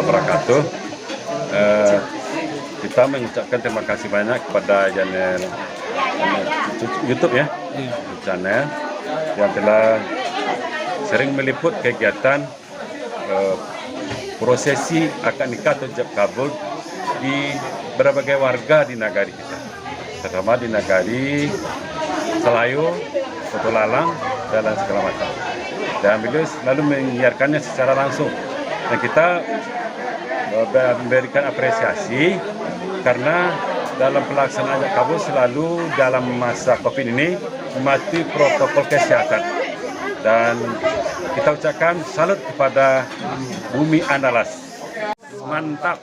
wabarakatuh. Kita mengucapkan terima kasih banyak kepada channel YouTube ya, channel yang telah sering meliput kegiatan prosesi akad nikah atau ijab kabul di berbagai warga di nagari kita, terutama di nagari Selayu, Kota Lalang, dan segala macam. Dan beliau selalu menyiarkannya secara langsung. Dan kita memberikan apresiasi karena dalam pelaksanaan ijab kabul selalu dalam masa COVID ini mematuhi protokol kesehatan. Dan kita ucapkan salut kepada Bumi Andalas. Mantap.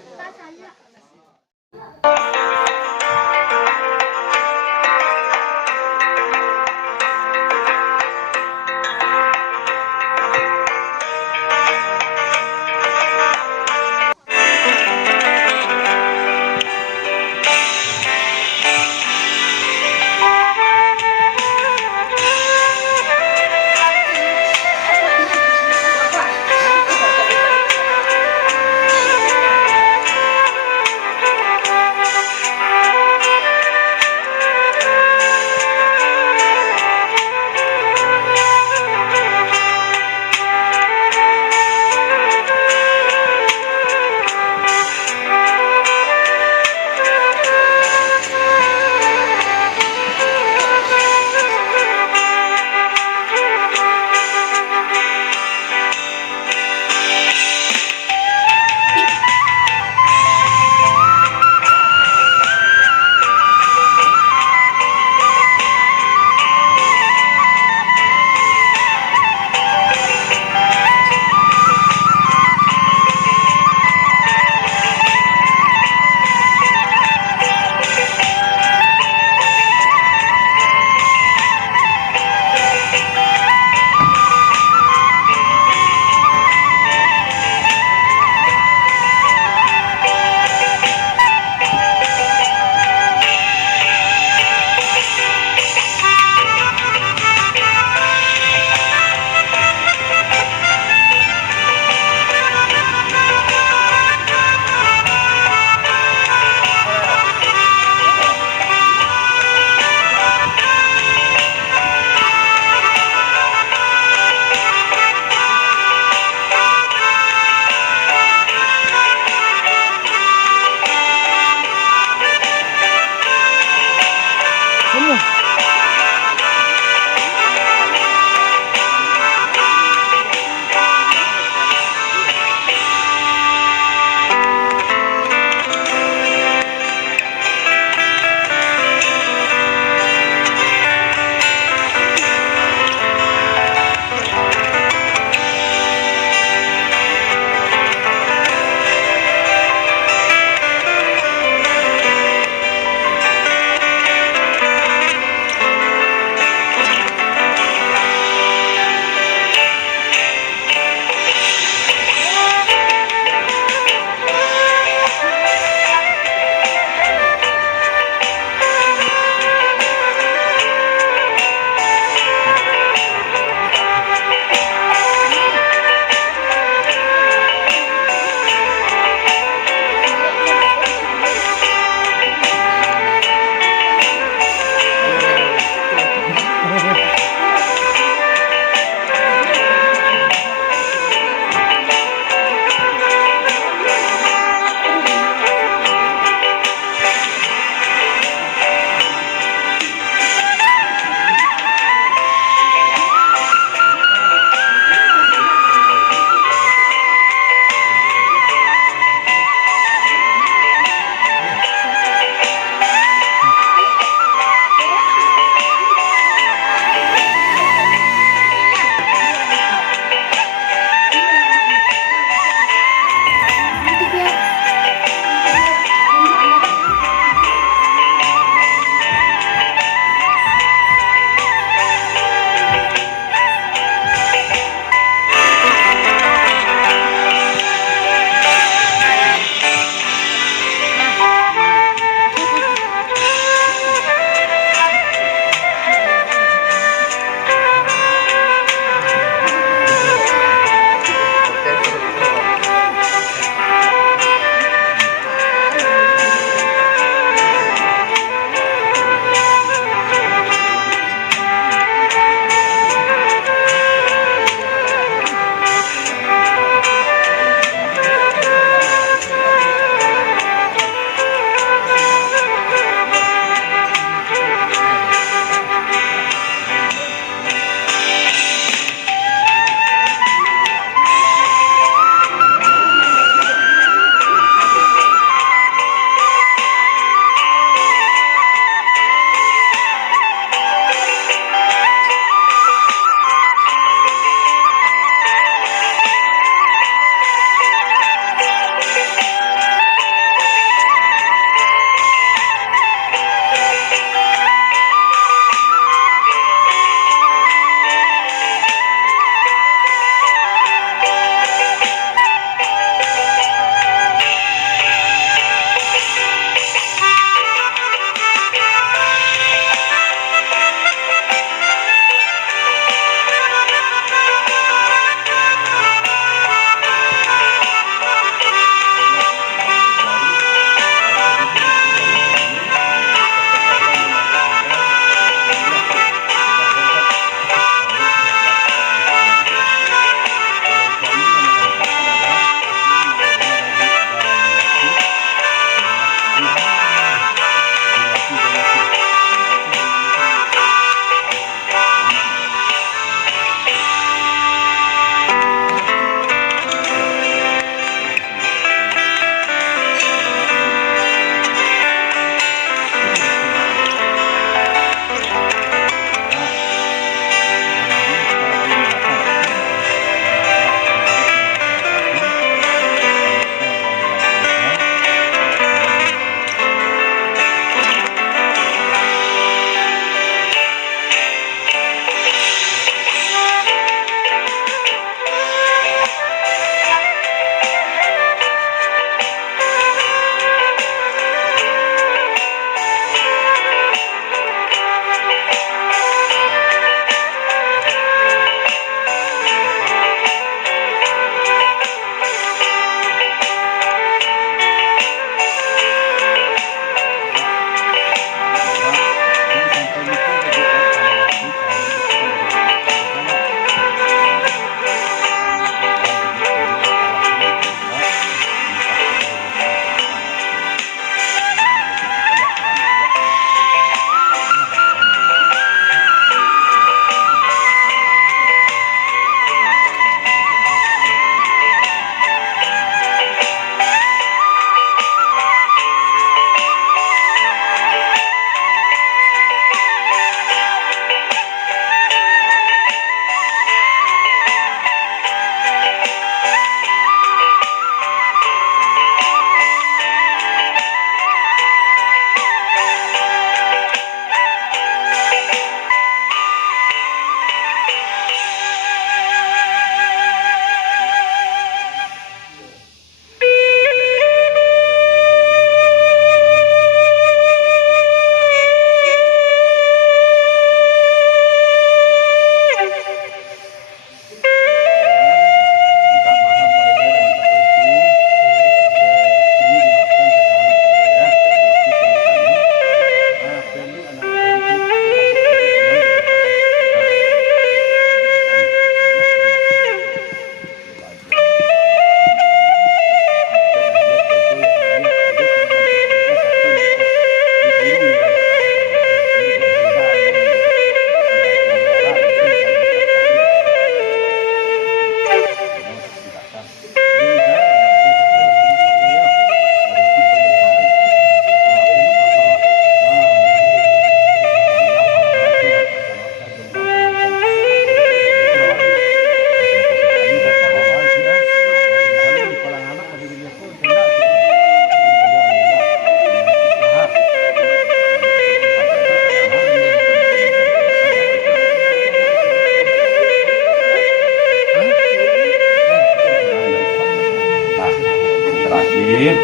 sakit.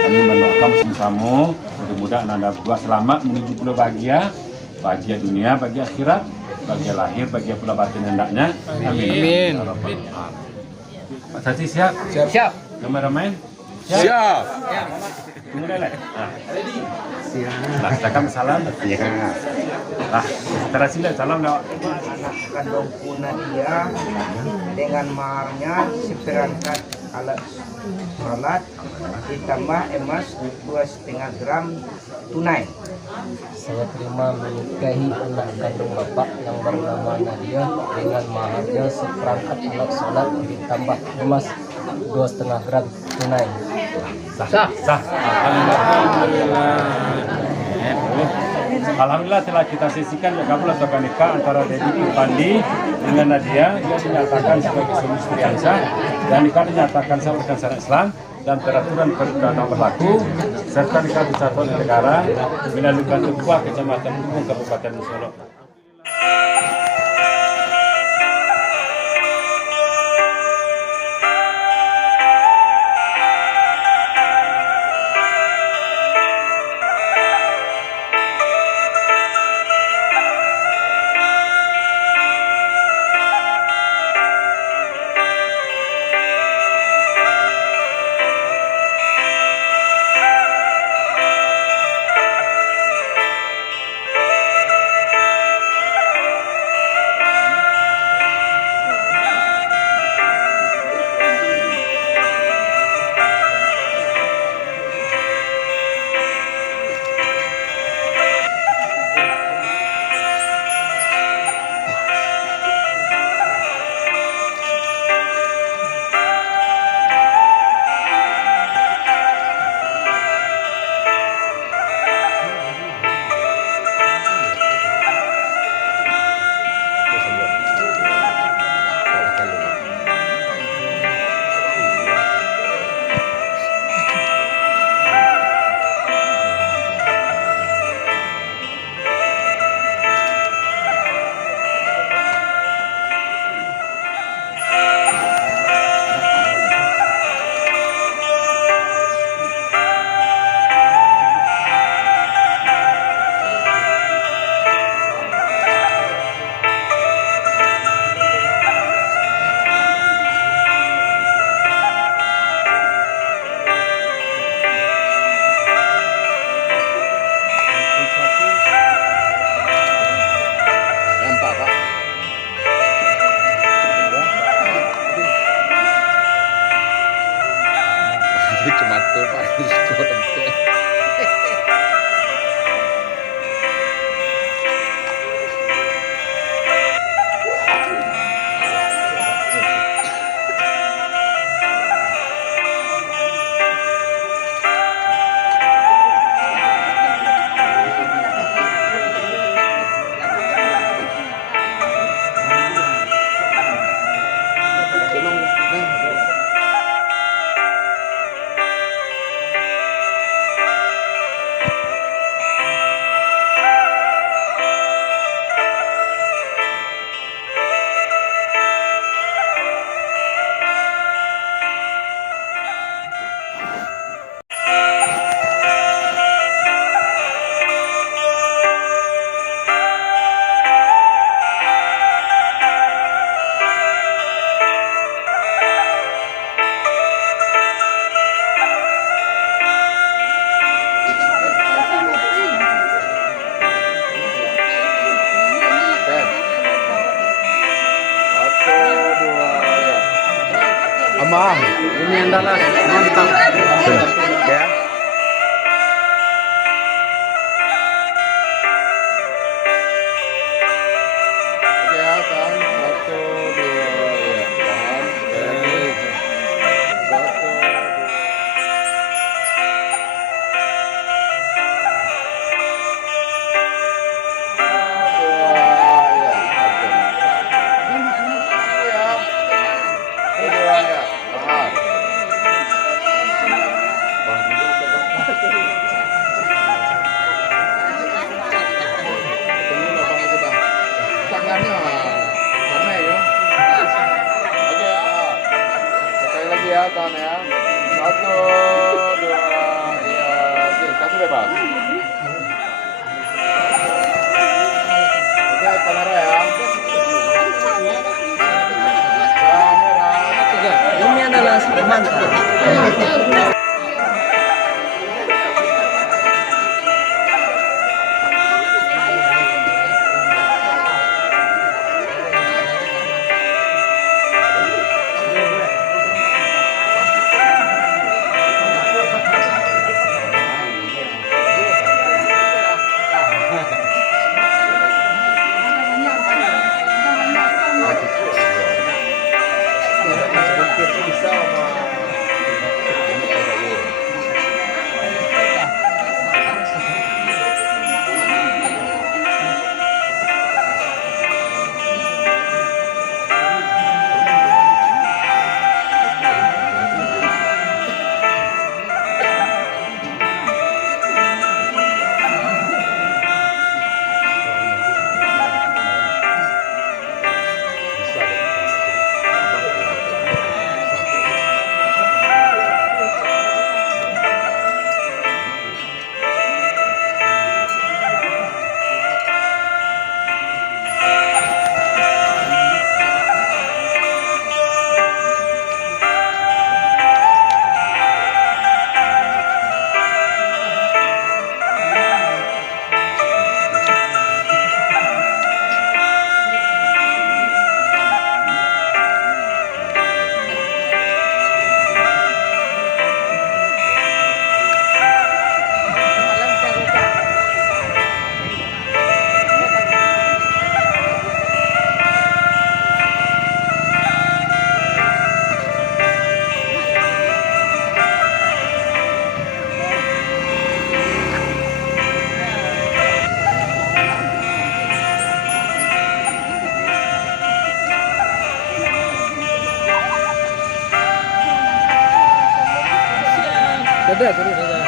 Kami mendoakan bersama-sama mudah-mudahan Anda berdua selamat menuju pulau bahagia dunia, bahagia akhirat, bahagia lahir, bahagia pula batin hendaknya. Amin. Pak Sati siap? Siap. Kameramen? Siap. Mulai. Nah, cakap salam. Nah, terasi salam dah. Anak kandung Nadia dengan maharnya seperangkat alat sholat ditambah emas 2,5 gram tunai. Saya terima menikahi anak kandung bapak yang bernama Nadia dengan maharnya seperangkat alat sholat ditambah emas 2,5 gram tunai. Sah. Alhamdulillah telah kita sesikan kabul atau nikah antara Dedi Pandi dengan Nadia. Ia dinyatakan sebagai suami istri yang sah dan nikah dinyatakan sah berdasarkan syariat Islam dan peraturan perundang yang berlaku serta nikah disatukan negara melalui kantor buah Kecamatan Hubung Kabupaten Solo. Cuma tuh Pak, itu tempe. Amang, ini adalah mantap. Ya. Oke ya, tahan. 1, 2, ya. Tahan. Satu. dua, ya. Kasih bebas. Oke, kamera ya. Tiga. Ini adalah mantap. Dadah,